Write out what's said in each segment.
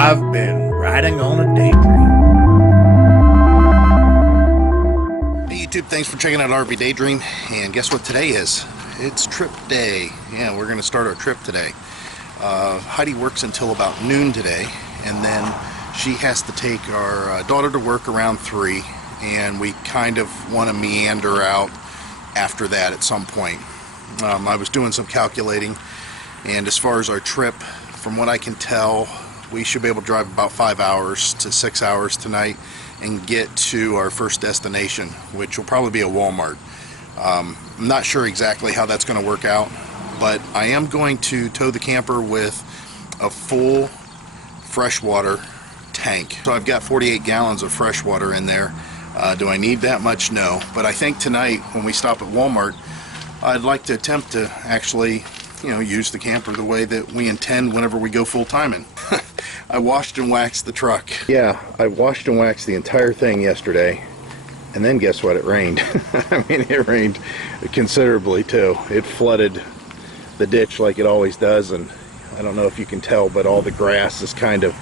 I've been riding on a daydream. Hey YouTube, thanks for checking out RV Daydream. And guess what today is? It's trip day. Yeah, we're going to start our trip today. Heidi works until about noon today, and then she has to take our daughter to work around 3, and we kind of want to meander out after that at some point. I was doing some calculating, and as far as our trip, from what I can tell, we should be able to drive about 5 hours to 6 hours tonight and get to our first destination, which will probably be a Walmart. I'm not sure exactly how that's going to work out, but I am going to tow the camper with a full freshwater tank. So I've got 48 gallons of fresh water in there. Do I need that much? No. But I think tonight when we stop at Walmart, I'd like to attempt to actually, use the camper the way that we intend whenever we go full-time in. I washed and waxed the truck. Yeah, I washed and waxed the entire thing yesterday, and then guess what? It rained. I mean, it rained considerably too. It flooded the ditch like it always does, and I don't know if you can tell, but all the grass is kind of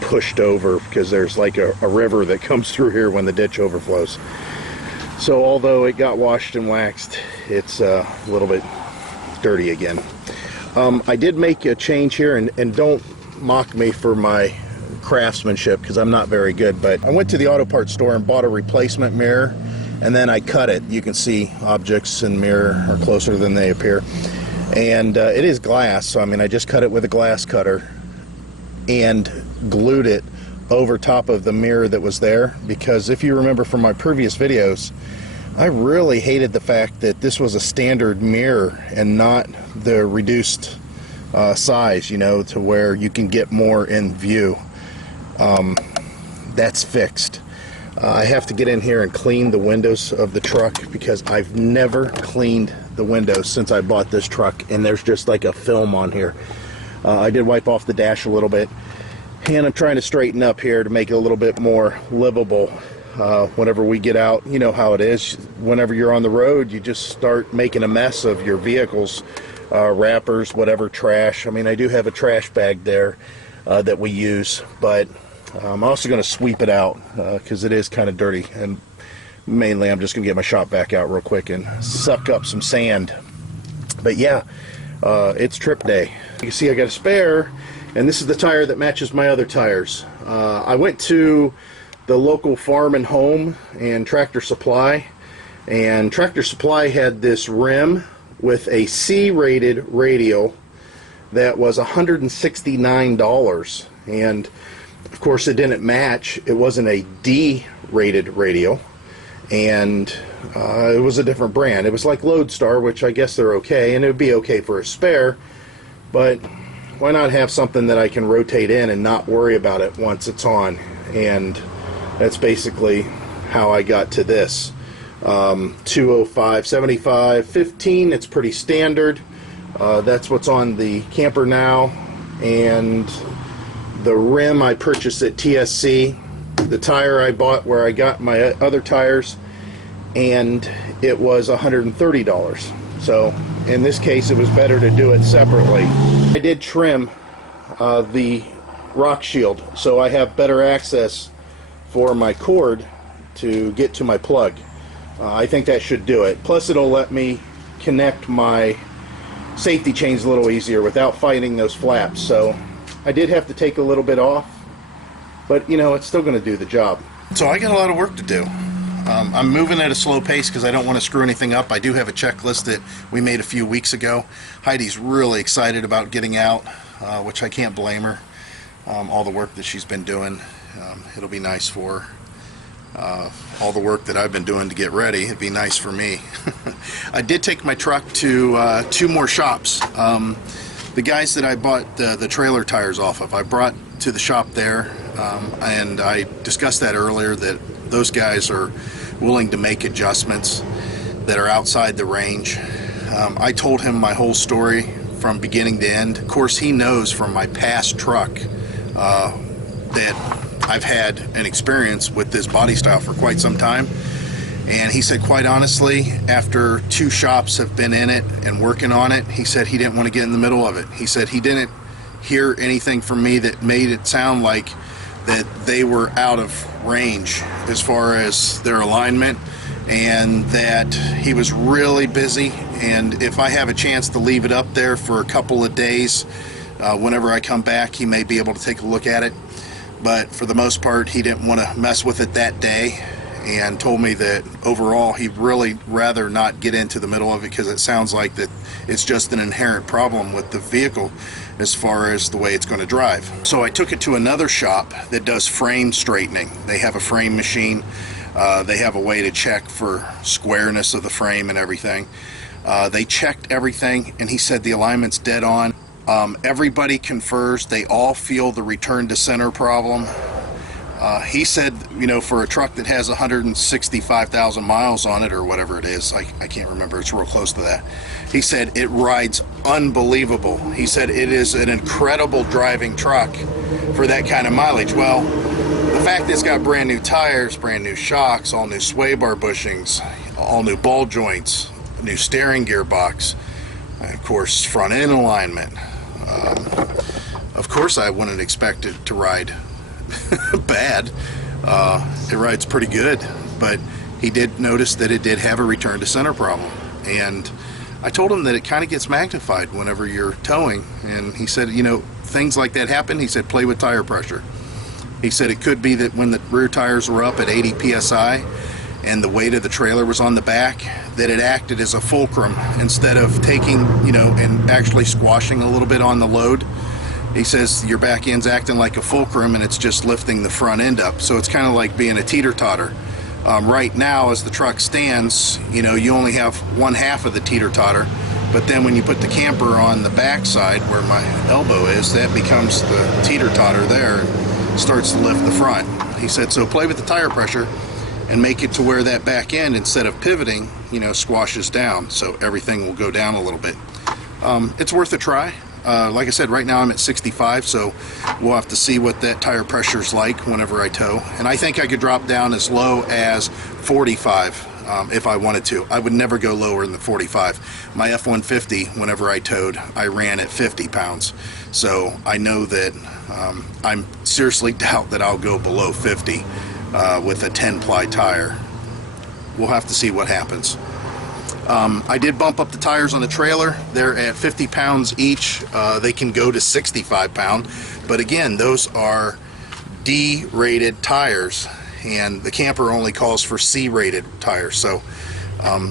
pushed over because there's like a river that comes through here when the ditch overflows. So although it got washed and waxed, it's a little bit dirty again. I did make a change here, and don't mock me for my craftsmanship because I'm not very good, but I went to the auto parts store and bought a replacement mirror, and then I cut it. You can see objects in the mirror are closer than they appear, and it is glass, so I mean I just cut it with a glass cutter and glued it over top of the mirror that was there, because if you remember from my previous videos, I really hated the fact that this was a standard mirror and not the reduced size, to where you can get more in view. That's fixed. I have to get in here and clean the windows of the truck because I've never cleaned the windows since I bought this truck, and there's just like a film on here. I did wipe off the dash a little bit, and I'm trying to straighten up here to make it a little bit more livable. Whenever we get out, you know how it is. Whenever you're on the road, you just start making a mess of your vehicle's wrappers, whatever trash. I mean, I do have a trash bag there that we use, but I'm also going to sweep it out because it is kind of dirty, and mainly I'm just going to get my shop vac out real quick and suck up some sand. But yeah, it's trip day. You can see I got a spare, and this is the tire that matches my other tires. I went to the local farm and home and Tractor Supply, and Tractor Supply had this rim with a C-rated radial that was $169, and of course it didn't match. It wasn't a D-rated radial, and it was a different brand. It was like Lodestar, which I guess they're okay, and it would be okay for a spare, but why not have something that I can rotate in and not worry about it once it's on? And that's basically how I got to this. 205, 75, 15, it's pretty standard. That's what's on the camper now. And the rim I purchased at TSC. The tire I bought where I got my other tires, and it was $130. So in this case it was better to do it separately. I did trim the rock shield so I have better access for my cord to get to my plug. I think that should do it. Plus it'll let me connect my safety chains a little easier without fighting those flaps. So I did have to take a little bit off, but it's still going to do the job. So I got a lot of work to do. I'm moving at a slow pace because I don't want to screw anything up. I do have a checklist that we made a few weeks ago. Heidi's really excited about getting out, which I can't blame her. All the work that she's been doing. It'll be nice for her. All the work that I've been doing to get ready, it'd be nice for me. I did take my truck to 2 more shops. The guys that I bought the trailer tires off of, I brought to the shop there, and I discussed that earlier, that those guys are willing to make adjustments that are outside the range. I told him my whole story from beginning to end. Of course, he knows from my past truck that I've had an experience with this body style for quite some time, and he said, quite honestly, after 2 shops have been in it and working on it, he said he didn't want to get in the middle of it. He said he didn't hear anything from me that made it sound like that they were out of range as far as their alignment, and that he was really busy, and if I have a chance to leave it up there for a couple of days, whenever I come back, he may be able to take a look at it. But for the most part, he didn't want to mess with it that day, and told me that overall he'd really rather not get into the middle of it, because it sounds like that it's just an inherent problem with the vehicle as far as the way it's going to drive. So I took it to another shop that does frame straightening. They have a frame machine. They have a way to check for squareness of the frame and everything. They checked everything, and he said the alignment's dead on. Everybody confers they all feel the return to center problem. He said, you know, for a truck that has 165,000 miles on it, or whatever it is, I can't remember, it's real close to that. He said it rides unbelievable. He said it is an incredible driving truck for that kind of mileage. Well, the fact that it's got brand new tires, brand new shocks, all new sway bar bushings, all new ball joints, new steering gearbox, of course front end alignment. Of course I wouldn't expect it to ride bad. It rides pretty good, but he did notice that it did have a return to center problem, and I told him that it kind of gets magnified whenever you're towing, and he said, you know, things like that happen. He said play with tire pressure. He said it could be that when the rear tires were up at 80 psi and the weight of the trailer was on the back, that it acted as a fulcrum instead of taking, you know, and actually squashing a little bit on the load. He says your back end's acting like a fulcrum, and it's just lifting the front end up. So it's kind of like being a teeter-totter. Right now, as the truck stands, you know, you only have one half of the teeter-totter, but then when you put the camper on the back side where my elbow is, that becomes the teeter-totter there and starts to lift the front. He said, so play with the tire pressure and make it to where that back end, instead of pivoting, you know, squashes down, so everything will go down a little bit. It's worth a try. Like I said, right now I'm at 65, so we'll have to see what that tire pressure is like whenever I tow. And I think I could drop down as low as 45 if I wanted to. I would never go lower than the 45. My F-150, whenever I towed, I ran at 50 pounds. So I know that I'm seriously doubt that I'll go below 50 with a 10-ply tire. We'll have to see what happens. I did bump up the tires on the trailer. They're at 50 pounds each. They can go to 65 pound, but again, those are D-rated tires, and the camper only calls for C-rated tires, so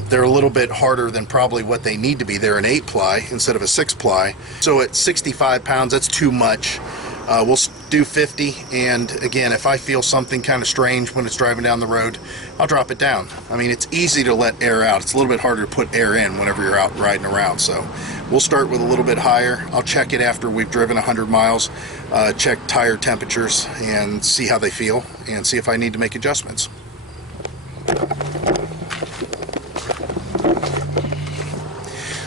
they're a little bit harder than probably what they need to be. They're an 8-ply instead of a 6-ply, so at 65 pounds, that's too much. We'll do 50, and again, if I feel something kind of strange when it's driving down the road, I'll drop it down. I mean, it's easy to let air out. It's a little bit harder to put air in whenever you're out riding around, so we'll start with a little bit higher. I'll check it after we've driven 100 miles, check tire temperatures and see how they feel, and see if I need to make adjustments.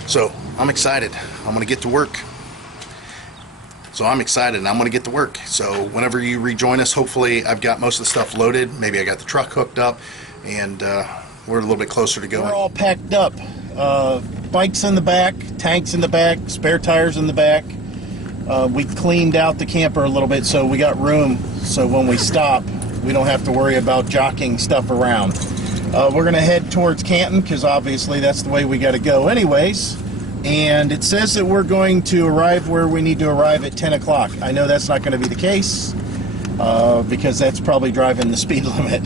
So I'm excited. I'm going to get to work. So I'm excited, and I'm going to get to work. So whenever you rejoin us, hopefully I've got most of the stuff loaded. Maybe I got the truck hooked up, and we're a little bit closer to going. We're all packed up. Bikes in the back, tanks in the back, spare tires in the back. We cleaned out the camper a little bit so we got room, so when we stop, we don't have to worry about jockeying stuff around. We're going to head towards Canton, because obviously that's the way we got to go anyways. And it says that we're going to arrive where we need to arrive at 10 o'clock. I know that's not going to be the case, because that's probably driving the speed limit.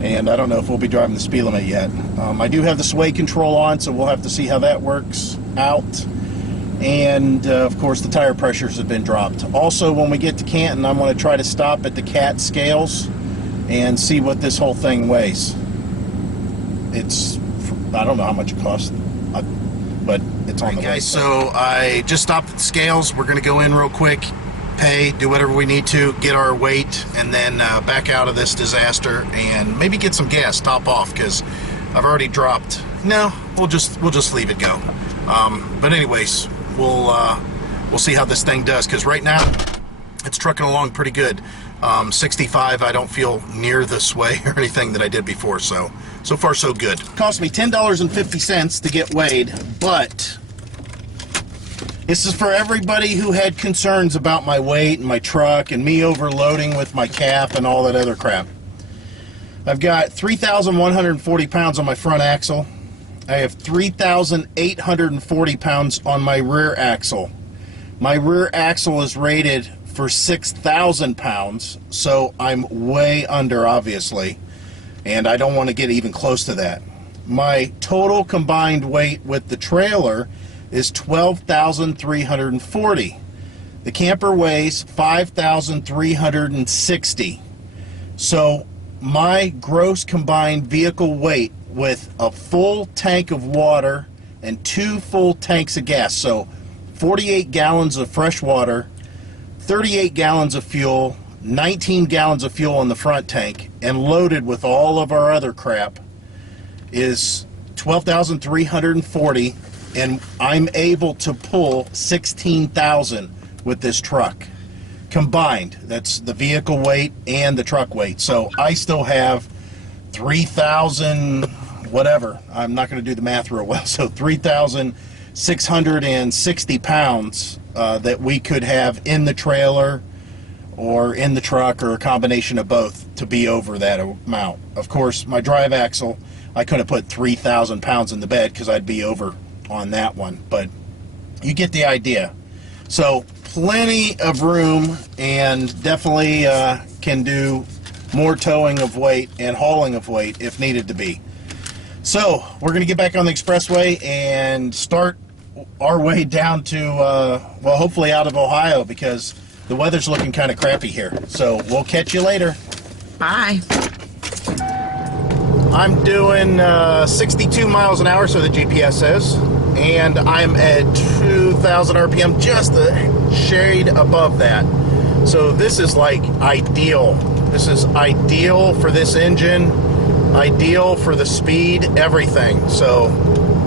And I don't know if we'll be driving the speed limit yet. I do have the sway control on, so we'll have to see how that works out. And of course the tire pressures have been dropped. Also, when we get to Canton, I'm going to try to stop at the CAT scales and see what this whole thing weighs. I don't know how much it costs, but it's on the way. Guys, so I just stopped at the scales. We're going to go in real quick, pay, do whatever we need to, get our weight, and then back out of this disaster and maybe get some gas, top off, because I've already dropped. No, we'll just leave it go. But anyways, we'll see how this thing does, because right now it's trucking along pretty good. 65, I don't feel near the sway or anything that I did before, so far so good. Cost me $10.50 to get weighed, but This is for everybody who had concerns about my weight and my truck and me overloading with my cap and all that other crap. I've got 3,140 pounds on my front axle. I have 3,840 pounds on my rear axle. My rear axle is rated for 6,000 pounds, so I'm way under, obviously, and I don't want to get even close to that. My total combined weight with the trailer is 12,340. The camper weighs 5,360. So my gross combined vehicle weight with a full tank of water and 2 full tanks of gas, so 48 gallons of fresh water, 38 gallons of fuel, 19 gallons of fuel in the front tank, and loaded with all of our other crap, is 12,340, and I'm able to pull 16,000 with this truck combined. That's the vehicle weight and the truck weight. So I still have 3,000 whatever. I'm not going to do the math real well. So 3,660 pounds that we could have in the trailer or in the truck, or a combination of both, to be over that amount. Of course, my drive axle, I couldn't put 3,000 pounds in the bed because I'd be over on that one, but you get the idea. So plenty of room, and definitely can do more towing of weight and hauling of weight if needed to be. So we're going to get back on the expressway and start our way down to, well, hopefully out of Ohio, because the weather's looking kind of crappy here. So we'll catch you later. Bye. I'm doing 62 miles an hour, so the GPS says, and I'm at 2,000 RPM, just a shade above that. So this is like ideal. This is ideal for this engine, ideal for the speed, everything. So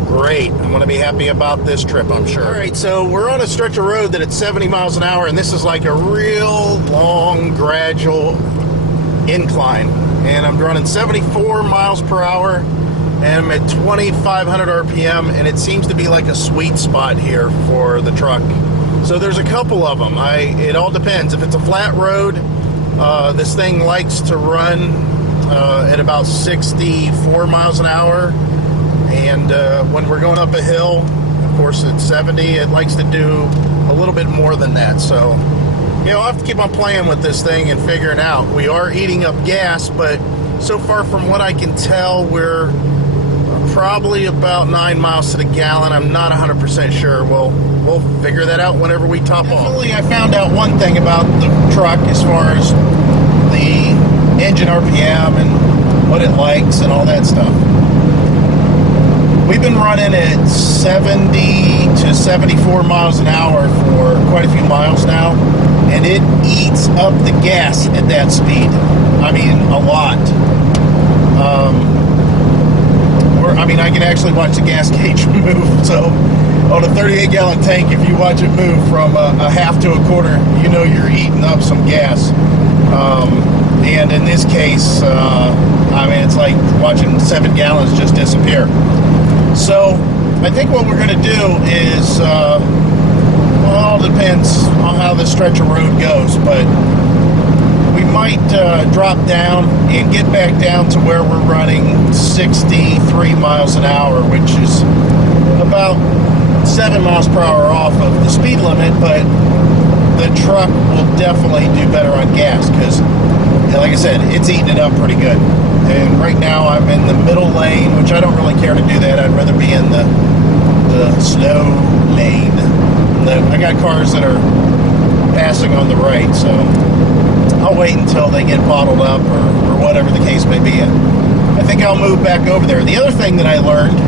great. I'm going to be happy about this trip, I'm sure. All right, so we're on a stretch of road that it's 70 miles an hour, and this is like a real long, gradual incline. And I'm running 74 miles per hour, and I'm at 2,500 RPM, and it seems to be like a sweet spot here for the truck. So there's a couple of them. It all depends. If it's a flat road, this thing likes to run at about 64 miles an hour, and when we're going up a hill, of course at 70, it likes to do a little bit more than that. So, you know, I'll have to keep on playing with this thing and figuring out. We are eating up gas, but so far from what I can tell, we're probably about 9 miles to the gallon. I'm not 100% sure. We'll figure that out whenever we top off. Definitely, I found out one thing about the truck as far as the engine RPM and what it likes and all that stuff. We've been running at 70 to 74 miles an hour for quite a few miles now, and it eats up the gas at that speed. I mean, a lot. I mean, I can actually watch the gas gauge move. So on a 38-gallon tank, if you watch it move from a half to a quarter, you know you're eating up some gas. And in this case, I mean, it's like watching 7 gallons just disappear. So I think what we're going to do is, well, it all depends on how this stretch of road goes, but we might drop down and get back down to where we're running 63 miles an hour, which is about 7 miles per hour off of the speed limit, but the truck will definitely do better on gas because, like I said, it's eating it up pretty good. And right now I'm in the middle lane, which I don't really care to do that. I'd rather be in the slow lane. I got cars that are passing on the right, so I'll wait until they get bottled up or whatever the case may be. And I think I'll move back over there. The other thing that I learned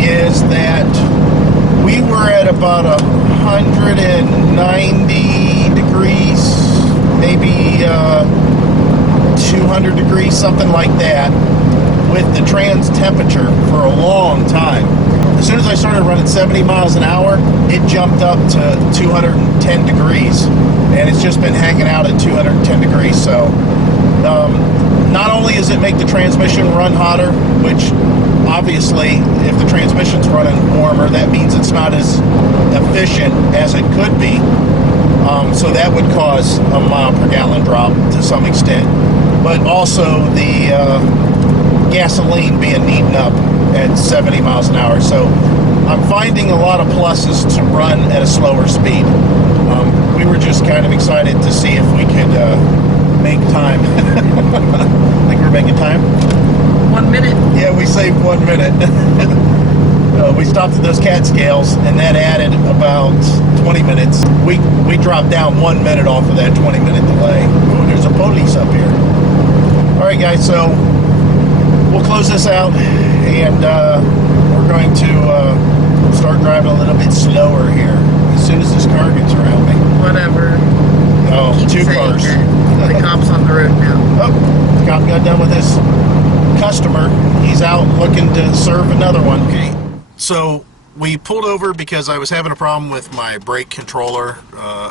is that we were at about 190 degrees, maybe 200 degrees, something like that, with the trans temperature for a long time. As soon as I started running 70 miles an hour, it jumped up to 210 degrees, and it's just been hanging out at 210 degrees. So not only does it make the transmission run hotter, which Obviously, if the transmission's running warmer, that means it's not as efficient as it could be. So that would cause a mile per gallon drop to some extent. But also the gasoline being eaten up at 70 miles an hour. So I'm finding a lot of pluses to run at a slower speed. We were just kind of excited to see if we could make time. I think we're making time. 1 minute. Yeah, we saved 1 minute. We stopped at those Catskills, and that added about 20 minutes. We dropped down 1 minute off of that 20-minute delay. Ooh, there's a police up here. All right, guys, so we'll close this out, and we're going to start driving a little bit slower here as soon as this car gets around me. Whatever. Oh, Keep 2 saying cars. that. The cop's on the road now. Oh, cop got done with his customer. He's out looking to serve another one. Okay, so we pulled over because I was having a problem with my brake controller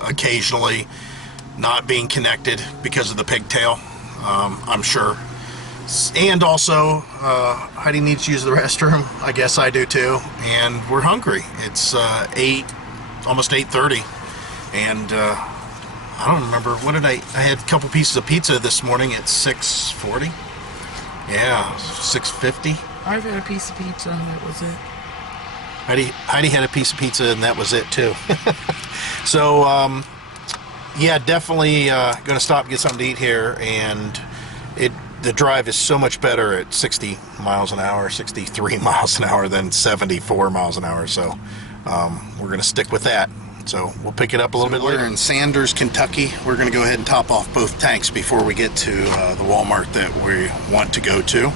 occasionally not being connected because of the pigtail, I'm sure. And also, Heidi needs to use the restroom. I guess I do too. And we're hungry. It's almost 8:30, and I don't remember, what did I had a couple pieces of pizza this morning at 6:40. Yeah, 6:50. I've had a piece of pizza and that was it. Heidi had a piece of pizza and that was it too. So yeah, definitely gonna stop and get something to eat here, and the drive is so much better at 60 miles an hour, 63 miles an hour than 74 miles an hour. So we're gonna stick with that. So we'll pick it up a little bit later. We're in Sanders, Kentucky. We're going to go ahead and top off both tanks before we get to the Walmart that we want to go to.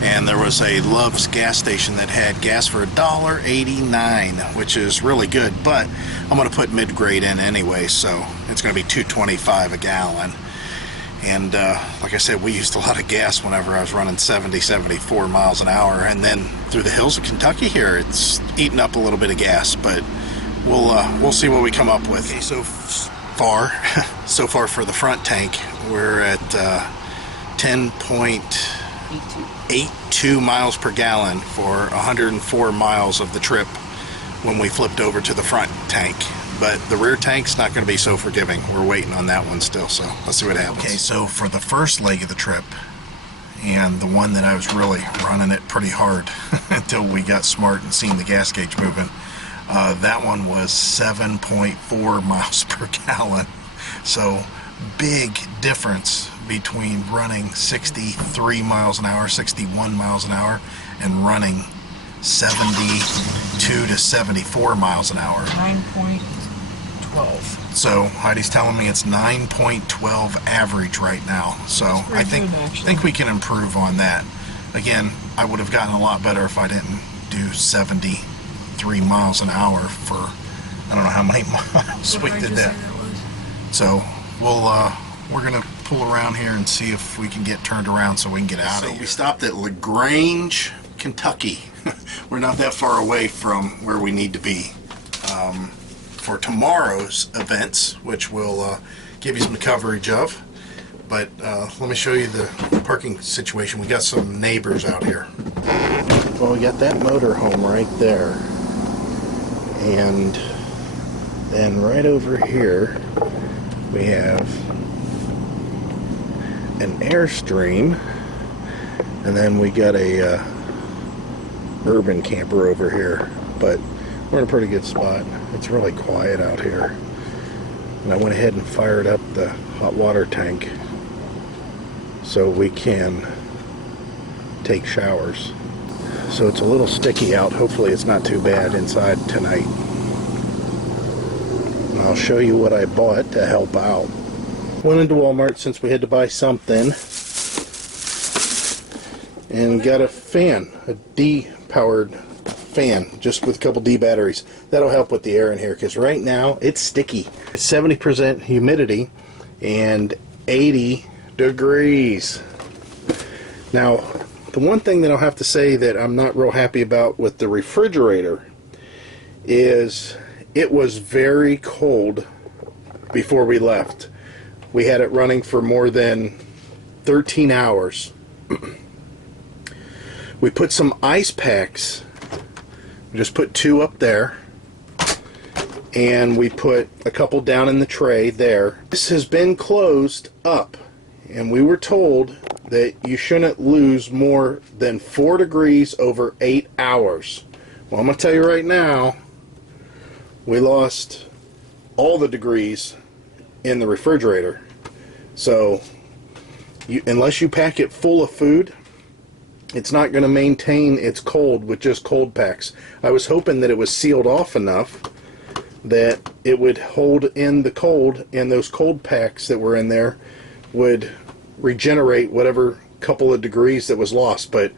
And there was a Love's gas station that had gas for $1.89, which is really good. But I'm going to put mid-grade in anyway, so it's going to be $2.25 a gallon. And like I said, we used a lot of gas whenever I was running 70, 74 miles an hour. And then through the hills of Kentucky here, it's eating up a little bit of gas, but we'll see what we come up with. Okay, so far for the front tank, we're at 10.82 miles per gallon for 104 miles of the trip when we flipped over to the front tank. But the rear tank's not going to be so forgiving. We're waiting on that one still, so let's see what happens. Okay, so for the first leg of the trip, and the one that I was really running it pretty hard until we got smart and seen the gas gauge moving, that one was 7.4 miles per gallon. So big difference between running 63 miles an hour, 61 miles an hour, and running 72 to 74 miles an hour. 9.12. So Heidi's telling me it's 9.12 average right now. So I think we can improve on that. Again, I would have gotten a lot better if I didn't do 73 miles an hour for I don't know how many miles we did that. So we're gonna pull around here and see if we can get turned around so we can get out of here. We stopped at LaGrange, Kentucky. We're not that far away from where we need to be for tomorrow's events, which we'll give you some coverage of. But let me show you the parking situation. We got some neighbors out here. Well, we got that motor home right there. And then right over here we have an Airstream, and then we got a urban camper over here. But we're in a pretty good spot. It's really quiet out here. And I went ahead and fired up the hot water tank so we can take showers. So it's a little sticky out. Hopefully it's not too bad inside tonight. And I'll show you what I bought to help out. Went into Walmart since we had to buy something, and got a fan, a D-powered fan, just with a couple D batteries. That'll help with the air in here, because right now it's sticky. It's 70% humidity and 80 degrees. Now, the one thing that I'll have to say that I'm not real happy about with the refrigerator is it was very cold before we left. We had it running for more than 13 hours. We put some ice packs. We just put 2 up there. And we put a couple down in the tray there. This has been closed up. And we were told that you shouldn't lose more than 4 degrees over 8 hours. Well, I'm going to tell you right now, we lost all the degrees in the refrigerator. So, unless you pack it full of food, it's not going to maintain its cold with just cold packs. I was hoping that it was sealed off enough that it would hold in the cold, and those cold packs that were in there would regenerate whatever couple of degrees that was lost. But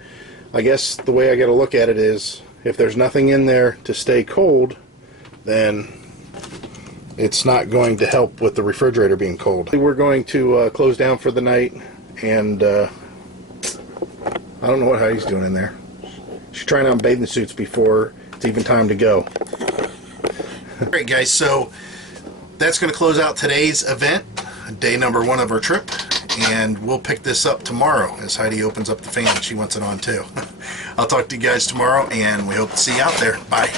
I guess the way I got to look at it is, if there's nothing in there to stay cold, then it's not going to help with the refrigerator being cold. We're going to close down for the night, and I don't know what Heidi's doing in there. She's trying on bathing suits before it's even time to go. Alright guys, so that's going to close out today's event, day number 1 of our trip, and we'll pick this up tomorrow as Heidi opens up the fan. She wants it on too. I'll talk to you guys tomorrow, and we hope to see you out there. Bye.